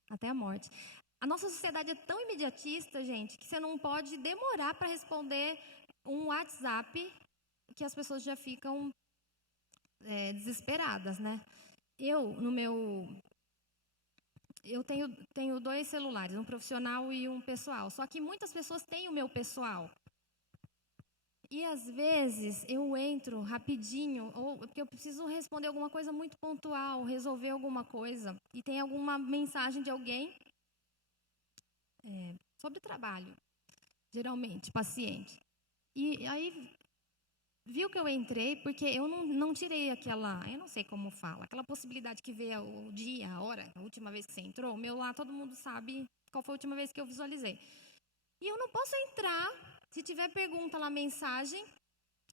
Até a morte. A nossa sociedade é tão imediatista, gente, que você não pode demorar para responder um WhatsApp que as pessoas já ficam desesperadas, né? Eu tenho 2 celulares, um profissional e um pessoal. Só que muitas pessoas têm o meu pessoal. E às vezes eu entro rapidinho, ou porque eu preciso responder alguma coisa muito pontual, resolver alguma coisa, e tem alguma mensagem de alguém sobre trabalho, geralmente, paciente. E aí, viu que eu entrei, porque eu não tirei aquela, eu não sei como fala, aquela possibilidade que vê o dia, a hora, a última vez que você entrou, o meu lá todo mundo sabe qual foi a última vez que eu visualizei. E eu não posso entrar, se tiver pergunta lá, mensagem,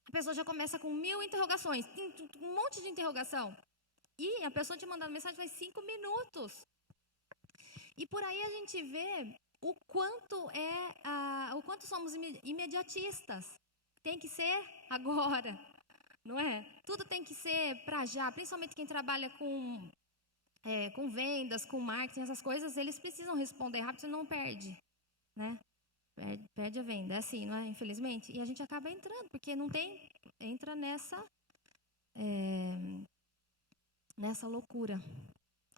a pessoa já começa com 1000 interrogações, tem um monte de interrogação. E a pessoa te mandando mensagem faz 5 minutos. E por aí a gente vê o quanto somos imediatistas. Tem que ser agora, não é? Tudo tem que ser para já, principalmente quem trabalha com vendas, com marketing, essas coisas, eles precisam responder rápido, senão perde, né? Perde a venda, é assim, não é? Infelizmente. E a gente acaba entrando, porque entra nessa loucura.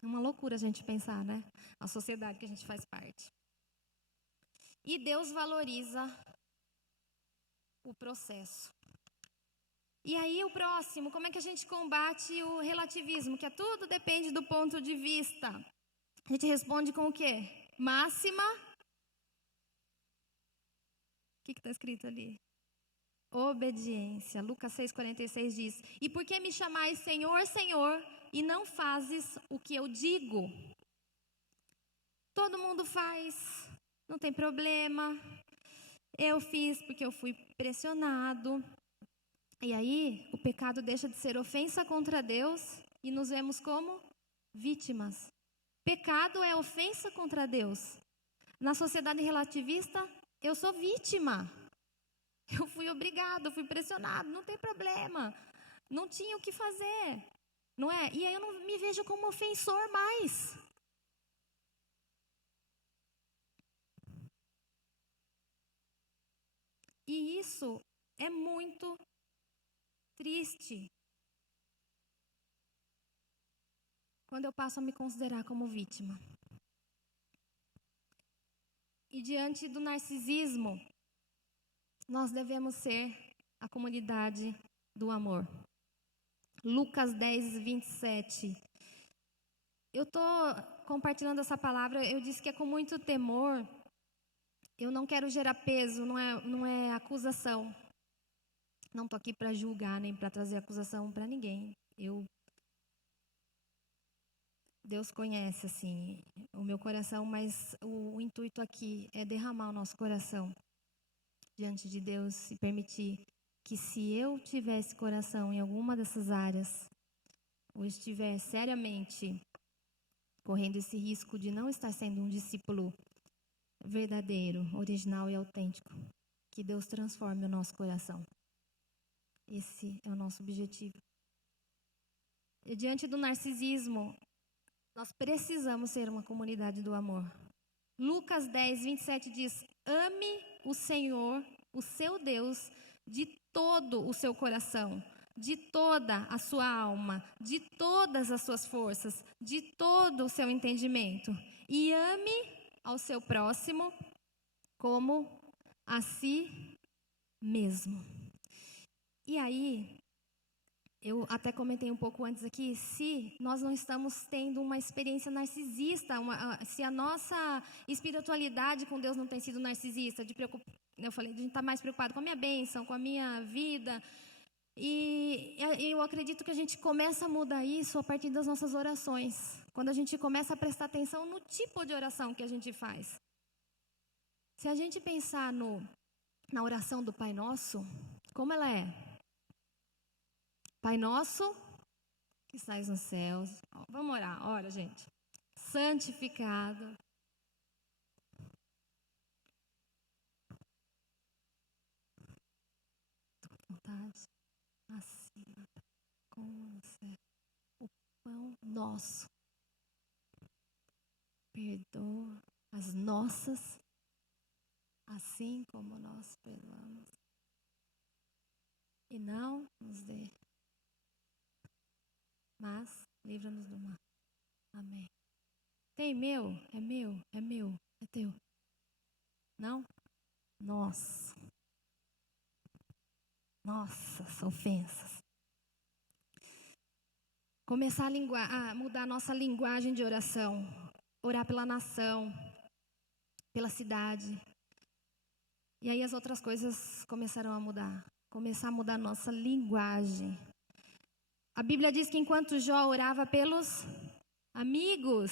É uma loucura a gente pensar, né? A sociedade que a gente faz parte. E Deus valoriza o processo. E aí o próximo, como é que a gente combate o relativismo? Que tudo depende do ponto de vista. A gente responde com o quê? Máxima. O que está escrito ali? Obediência. Lucas 6,46 diz: E por que me chamais Senhor, Senhor, e não fazes o que eu digo? Todo mundo faz, não tem problema. Eu fiz porque eu fui pressionado. E aí, o pecado deixa de ser ofensa contra Deus e nos vemos como vítimas. Pecado é ofensa contra Deus. Na sociedade relativista, Eu sou vítima. Eu fui obrigado, eu fui pressionado, não tem problema. Não tinha o que fazer, não é? E aí eu não me vejo como ofensor mais. E isso é muito triste. Quando eu passo a me considerar como vítima. E diante do narcisismo, nós devemos ser a comunidade do amor. Lucas 10, 27. Eu estou compartilhando essa palavra, eu disse que é com muito temor. Eu não quero gerar peso, não é acusação. Não estou aqui para julgar, nem para trazer acusação para ninguém. Deus conhece, assim, o meu coração, mas o intuito aqui é derramar o nosso coração diante de Deus e permitir que, se eu tivesse coração em alguma dessas áreas, ou estiver seriamente correndo esse risco de não estar sendo um discípulo verdadeiro, original e autêntico, que Deus transforme o nosso coração. Esse é o nosso objetivo. E diante do narcisismo, nós precisamos ser uma comunidade do amor. Lucas 10, 27 diz: ame o Senhor, o seu Deus, de todo o seu coração, de toda a sua alma, de todas as suas forças, de todo o seu entendimento. E ame ao seu próximo como a si mesmo. E aí, eu até comentei um pouco antes aqui, se nós não estamos tendo uma experiência narcisista, se a nossa espiritualidade com Deus não tem sido narcisista, eu falei, a gente está mais preocupado com a minha bênção, com a minha vida. E eu acredito que a gente começa a mudar isso a partir das nossas orações. Quando a gente começa a prestar atenção no tipo de oração que a gente faz. Se a gente pensar na oração do Pai Nosso, como ela é? Pai Nosso, que estás nos céus. Vamos orar, ora, gente. Santificado. Vontade. Assim, como o pão nosso. Perdoa as nossas, assim como nós perdoamos. E não nos dê, mas livra-nos do mal. Amém. Tem meu? É meu? É meu? É teu? Não? Nossas ofensas. Começar a mudar a nossa linguagem de oração. Orar pela nação, pela cidade. E aí as outras coisas começaram a mudar. Começar a mudar a nossa linguagem. A Bíblia diz que enquanto Jó orava pelos amigos,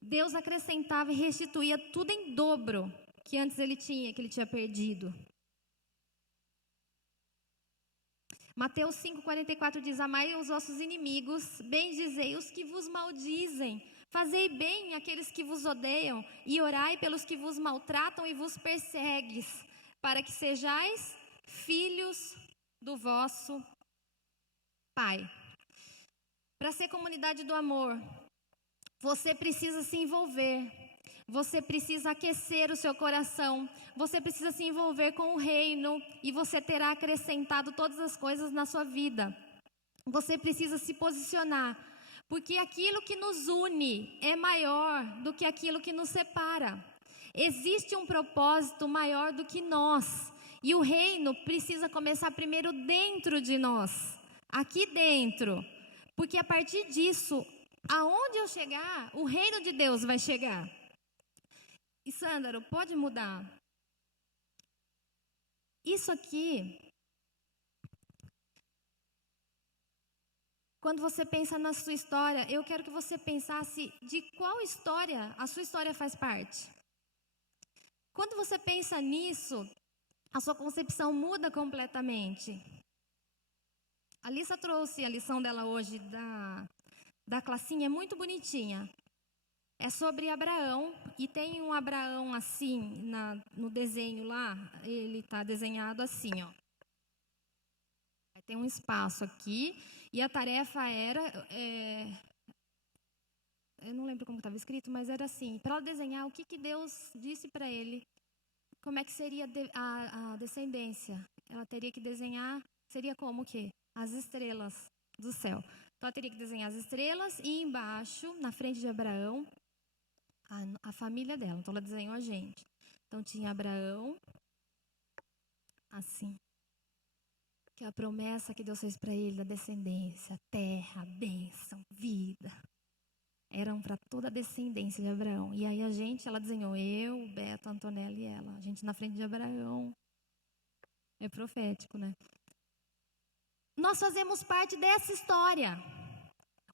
Deus acrescentava e restituía tudo em dobro que antes que ele tinha perdido. Mateus 5,44 diz: amai os vossos inimigos, bendizei os que vos maldizem, fazei bem àqueles que vos odeiam, e orai pelos que vos maltratam e vos perseguem, para que sejais filhos do vosso Pai. Para ser comunidade do amor, você precisa se envolver, você precisa aquecer o seu coração, você precisa se envolver com o reino e você terá acrescentado todas as coisas na sua vida. Você precisa se posicionar, porque aquilo que nos une é maior do que aquilo que nos separa. Existe um propósito maior do que nós, e o reino precisa começar primeiro dentro de nós, aqui dentro, porque a partir disso, aonde eu chegar, o reino de Deus vai chegar. E Sândaro, pode mudar. Isso aqui, quando você pensa na sua história, eu quero que você pensasse de qual história a sua história faz parte. Quando você pensa nisso, a sua concepção muda completamente. A Lisa trouxe a lição dela hoje da classinha, é muito bonitinha. É sobre Abraão, e tem um Abraão assim, no desenho lá, ele está desenhado assim, ó. Tem um espaço aqui, e a tarefa era, eu não lembro como estava escrito, mas era assim, para ela desenhar o que Deus disse para ele, como é que seria a descendência. Ela teria que desenhar, seria como o quê? As estrelas do céu. Então ela teria que desenhar as estrelas e embaixo, na frente de Abraão, a família dela. Então ela desenhou a gente. Então tinha Abraão, assim, que é a promessa que Deus fez para ele, da descendência, terra, bênção, vida. Eram para toda a descendência de Abraão. E aí ela desenhou eu, o Beto, a Antonella e ela. A gente na frente de Abraão. É profético, né? Nós fazemos parte dessa história.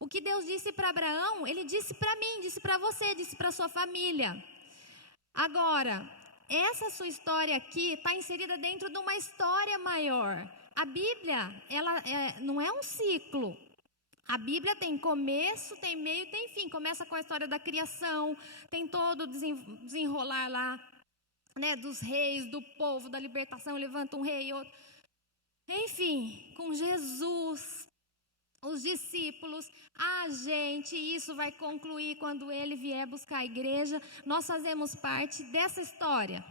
O que Deus disse para Abraão, Ele disse para mim, disse para você, disse para sua família. Agora, essa sua história aqui está inserida dentro de uma história maior. A Bíblia, ela não é um ciclo. A Bíblia tem começo, tem meio e tem fim. Começa com a história da criação, tem todo o desenrolar lá, né, dos reis, do povo, da libertação, levanta um rei e outro. Enfim, com Jesus, os discípulos, a gente, isso vai concluir quando ele vier buscar a igreja. Nós fazemos parte dessa história.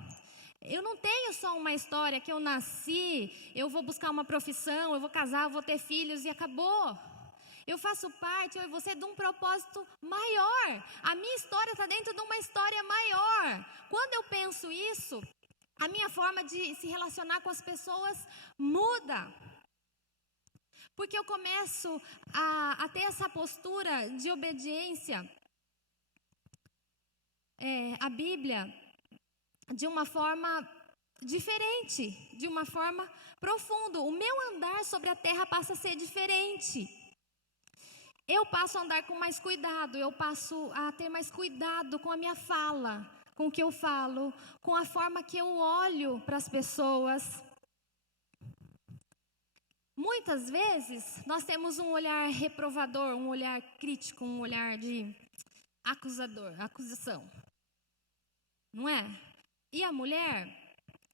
Eu não tenho só uma história que eu nasci, eu vou buscar uma profissão, eu vou casar, eu vou ter filhos e acabou. Eu faço parte, eu e você, de um propósito maior. A minha história está dentro de uma história maior. Quando eu penso isso, a minha forma de se relacionar com as pessoas muda. Porque eu começo a ter essa postura de obediência à Bíblia de uma forma diferente, de uma forma profunda. O meu andar sobre a terra passa a ser diferente. Eu passo a andar com mais cuidado, eu passo a ter mais cuidado com a minha fala, com o que eu falo, com a forma que eu olho para as pessoas. Muitas vezes nós temos um olhar reprovador, um olhar crítico, um olhar de acusação, não é? E a mulher,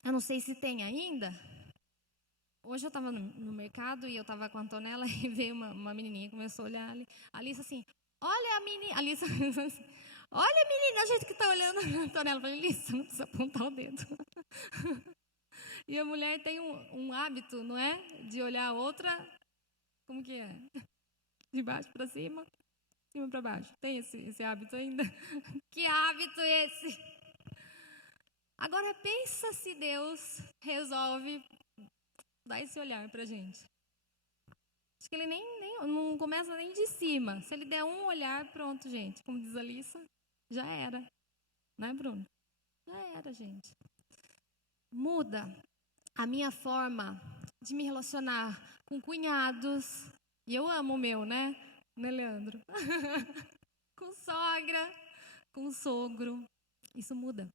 eu não sei se tem ainda. Hoje eu estava no mercado e eu estava com a Antonella e veio uma menininha, começou a olhar ali. A Alissa assim, olha a menina. A Alissa assim, olha a menina, o jeito que está olhando a Antonella. Eu falei, Alissa, não precisa apontar o dedo. E a mulher tem um hábito, não é? De olhar a outra, como que é? De baixo para cima, cima para baixo. Tem esse hábito ainda? Que hábito é esse? Agora pensa se Deus resolve dar esse olhar pra gente. Acho que ele nem não começa nem de cima. Se ele der um olhar, pronto, gente. Como diz a Alissa, já era. Né, Bruno? Já era, gente. Muda a minha forma de me relacionar com cunhados. E eu amo o meu, né? Né, Leandro? Com sogra, com sogro. Isso muda.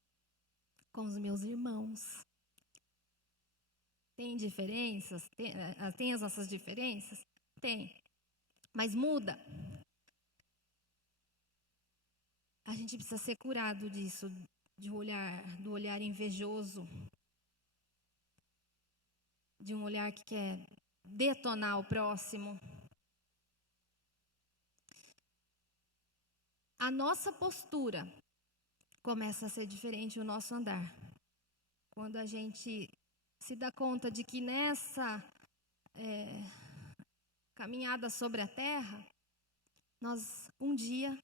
Com os meus irmãos. Tem diferenças? Tem as nossas diferenças? Tem. Mas muda. A gente precisa ser curado disso, do olhar invejoso, de um olhar que quer detonar o próximo. A nossa postura começa a ser diferente, o nosso andar. Quando a gente se dá conta de que nessa caminhada sobre a terra, nós um dia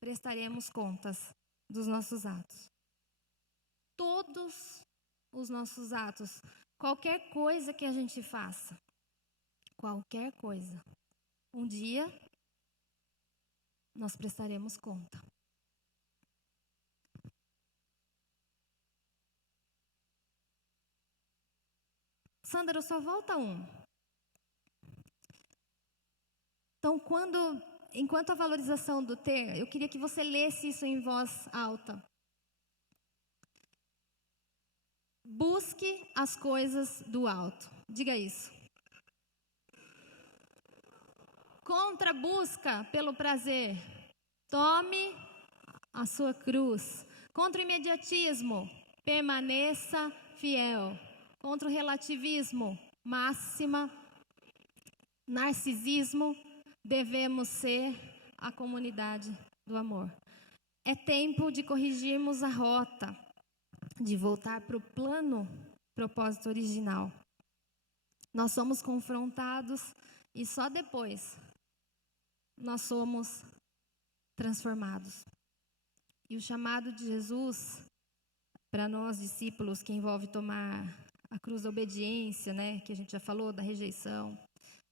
prestaremos contas dos nossos atos. Todos os nossos atos, qualquer coisa que a gente faça, qualquer coisa, um dia nós prestaremos conta. Sandra, só volta um. Então, enquanto a valorização do ter, eu queria que você lesse isso em voz alta. Busque as coisas do alto. Diga isso. Contra a busca pelo prazer. Tome a sua cruz. Contra o imediatismo, permaneça fiel. Contra o relativismo, máxima. Narcisismo, devemos ser a comunidade do amor. É tempo de corrigirmos a rota, de voltar para o plano, propósito original. Nós somos confrontados e só depois nós somos transformados. E o chamado de Jesus para nós discípulos, que envolve tomar a cruz da obediência, né, que a gente já falou, da rejeição,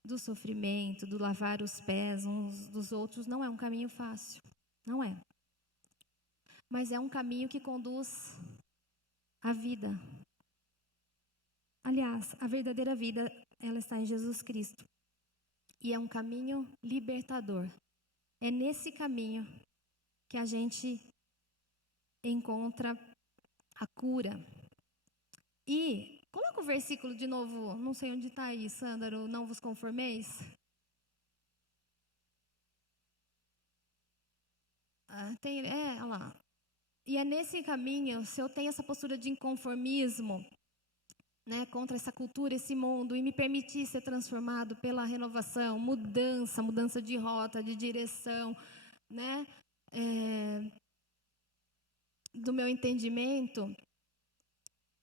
do sofrimento, do lavar os pés uns dos outros, não é um caminho fácil, não é. Mas é um caminho que conduz à vida. Aliás, a verdadeira vida, ela está em Jesus Cristo. E é um caminho libertador. É nesse caminho que a gente encontra a cura. E coloca o versículo de novo, não sei onde está aí, Sândaro, não vos conformeis. Olha lá. E é nesse caminho, se eu tenho essa postura de inconformismo, né, contra essa cultura, esse mundo, e me permitir ser transformado pela renovação, mudança de rota, de direção, né, do meu entendimento,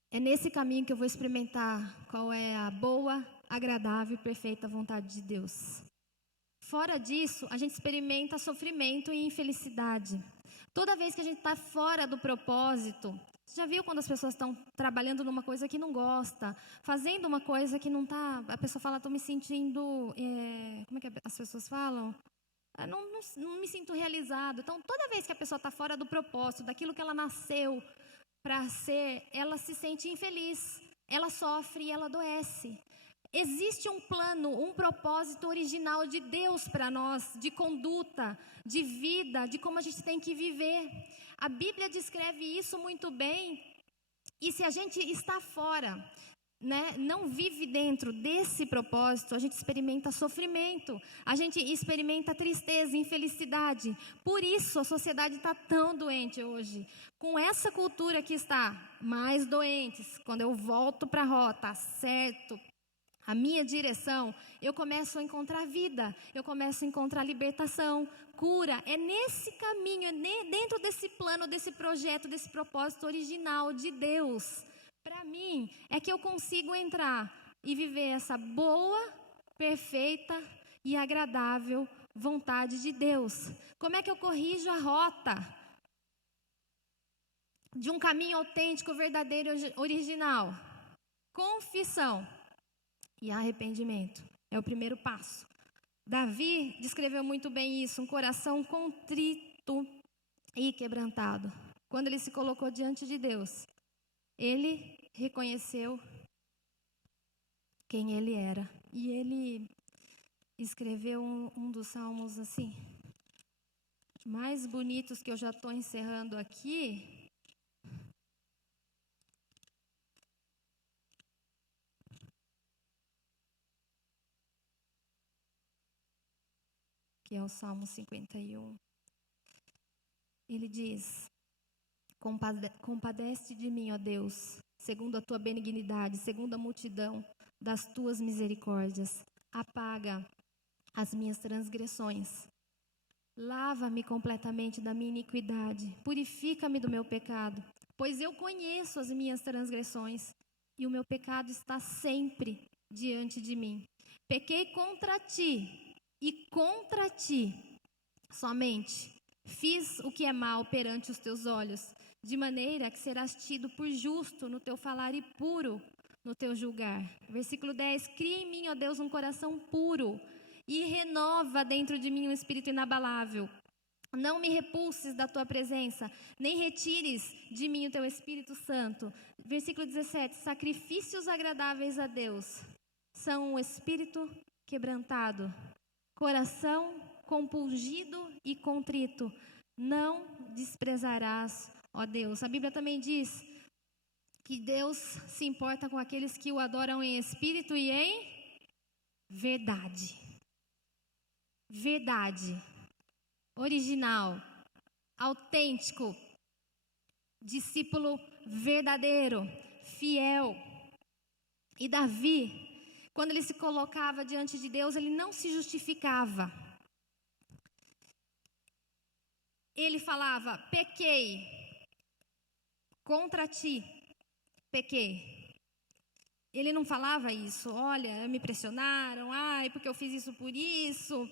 é nesse caminho que eu vou experimentar qual é a boa, agradável e perfeita vontade de Deus. Fora disso, a gente experimenta sofrimento e infelicidade. Toda vez que a gente está fora do propósito, você já viu quando as pessoas estão trabalhando numa coisa que não gosta, fazendo uma coisa que não está, a pessoa fala, estou me sentindo, como é que as pessoas falam? Não me sinto realizado. Então, toda vez que a pessoa está fora do propósito, daquilo que ela nasceu para ser, ela se sente infeliz, ela sofre e ela adoece. Existe um plano, um propósito original de Deus para nós, de conduta, de vida, de como a gente tem que viver. A Bíblia descreve isso muito bem. E se a gente está fora, né, não vive dentro desse propósito, a gente experimenta sofrimento, a gente experimenta tristeza, infelicidade. Por isso a sociedade está tão doente hoje. Com essa cultura que está mais doentes, quando eu volto para a rota, certo, a minha direção, eu começo a encontrar vida, eu começo a encontrar libertação, cura. É nesse caminho, dentro desse plano, desse projeto, desse propósito original de Deus. Para mim, é que eu consigo entrar e viver essa boa, perfeita e agradável vontade de Deus. Como é que eu corrijo a rota de um caminho autêntico, verdadeiro, original? Confissão e arrependimento é o primeiro passo. Davi descreveu muito bem isso, um coração contrito e quebrantado. Quando ele se colocou diante de Deus, ele reconheceu quem ele era. E ele escreveu um dos salmos assim, mais bonitos, que eu já estou encerrando aqui. Que é o Salmo 51. Ele diz: compadece de mim, ó Deus, segundo a tua benignidade, segundo a multidão das tuas misericórdias. Apaga as minhas transgressões. Lava-me completamente da minha iniquidade. Purifica-me do meu pecado, pois eu conheço as minhas transgressões e o meu pecado está sempre diante de mim. Pequei contra ti e contra ti somente fiz o que é mal perante os teus olhos, de maneira que serás tido por justo no teu falar e puro no teu julgar. Versículo 10: cria em mim, ó Deus, um coração puro e renova dentro de mim um espírito inabalável. Não me repulses da tua presença, nem retires de mim o teu Espírito Santo. Versículo 17: sacrifícios agradáveis a Deus são um espírito quebrantado, coração compungido e contrito, não desprezarás, ó Deus. A Bíblia também diz que Deus se importa com aqueles que o adoram em espírito e em verdade. Verdade. Original. autêntico, discípulo verdadeiro, fiel. E Davi, quando ele se colocava diante de Deus, ele não se justificava. Ele falava: pequei contra ti, pequei. Ele não falava isso: olha, me pressionaram, ai, porque eu fiz isso por isso.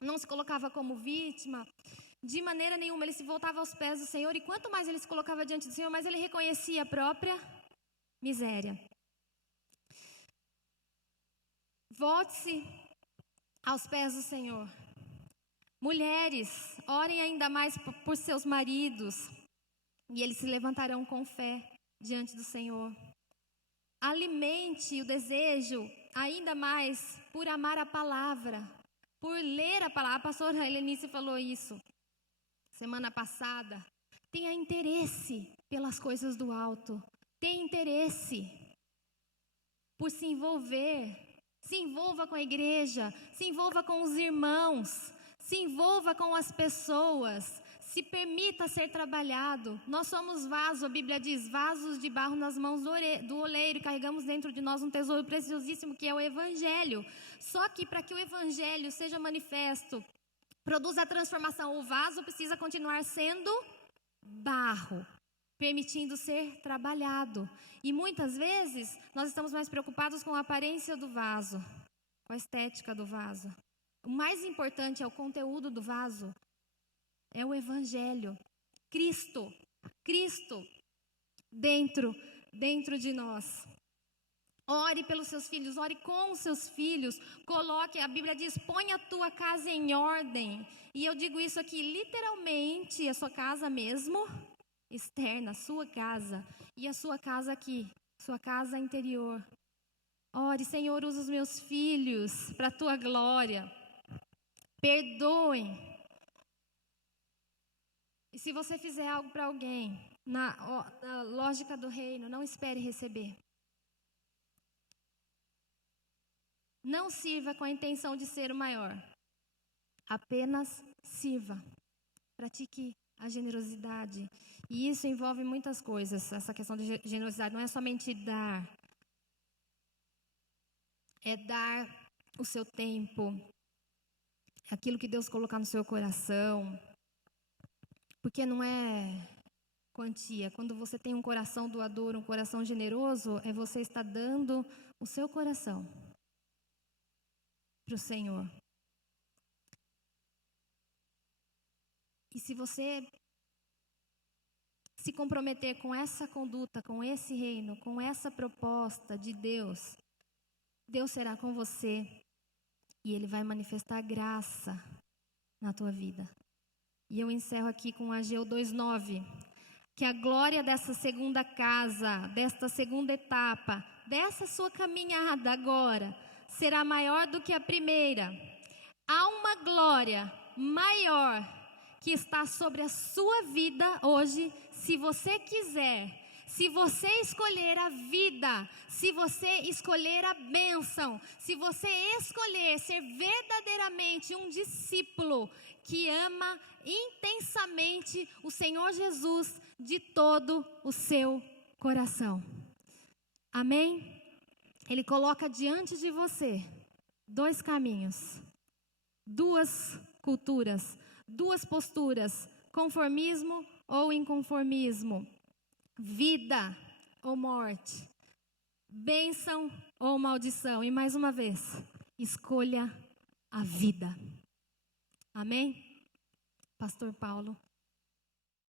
Não se colocava como vítima. De maneira nenhuma, ele se voltava aos pés do Senhor. E quanto mais ele se colocava diante do Senhor, mais ele reconhecia a própria miséria. Volte-se aos pés do Senhor. Mulheres, orem ainda mais por seus maridos, e eles se levantarão com fé diante do Senhor. Alimente o desejo ainda mais por amar a palavra, por ler a palavra. A pastora Helenice falou isso semana passada. Tenha interesse pelas coisas do alto. Tenha interesse por se envolver. Se envolva com a igreja, se envolva com os irmãos, se envolva com as pessoas, se permita ser trabalhado. Nós somos vasos, a Bíblia diz, vasos de barro nas mãos do oleiro, carregamos dentro de nós um tesouro preciosíssimo que é o Evangelho. Só que para que o Evangelho seja manifesto, produza a transformação, o vaso precisa continuar sendo barro, permitindo ser trabalhado. E muitas vezes nós estamos mais preocupados com a aparência do vaso, com a estética do vaso. O mais importante é o conteúdo do vaso, é o Evangelho. Cristo dentro de nós. Ore pelos seus filhos, ore com os seus filhos. Coloque, a Bíblia diz, põe a tua casa em ordem. E eu digo isso aqui literalmente, a sua casa mesmo, externa, a sua casa. E a sua casa aqui, sua casa interior. Ore, Senhor, usa os meus filhos para a tua glória. Perdoem. E se você fizer algo para alguém, na lógica do reino, não espere receber. Não sirva com a intenção de ser o maior. Apenas sirva. Pratique a generosidade. E isso envolve muitas coisas. Essa questão de generosidade não é somente dar. É dar o seu tempo. Aquilo que Deus colocar no seu coração. Porque não é quantia. Quando você tem um coração doador, um coração generoso, é você estar dando o seu coração para o Senhor. E se você se comprometer com essa conduta, com esse reino, com essa proposta de Deus, Deus será com você e Ele vai manifestar graça na tua vida. E eu encerro aqui com Ageu 2:9, que a glória dessa segunda casa, desta segunda etapa, dessa sua caminhada agora, será maior do que a primeira. Há uma glória maior que está sobre a sua vida hoje, se você quiser, se você escolher a vida, se você escolher a bênção, se você escolher ser verdadeiramente um discípulo que ama intensamente o Senhor Jesus de todo o seu coração. Amém? Ele coloca diante de você 2 caminhos, 2 culturas, 2 posturas, conformismo ou inconformismo, vida ou morte, bênção ou maldição. E mais uma vez, escolha a vida. Amém? Pastor Paulo.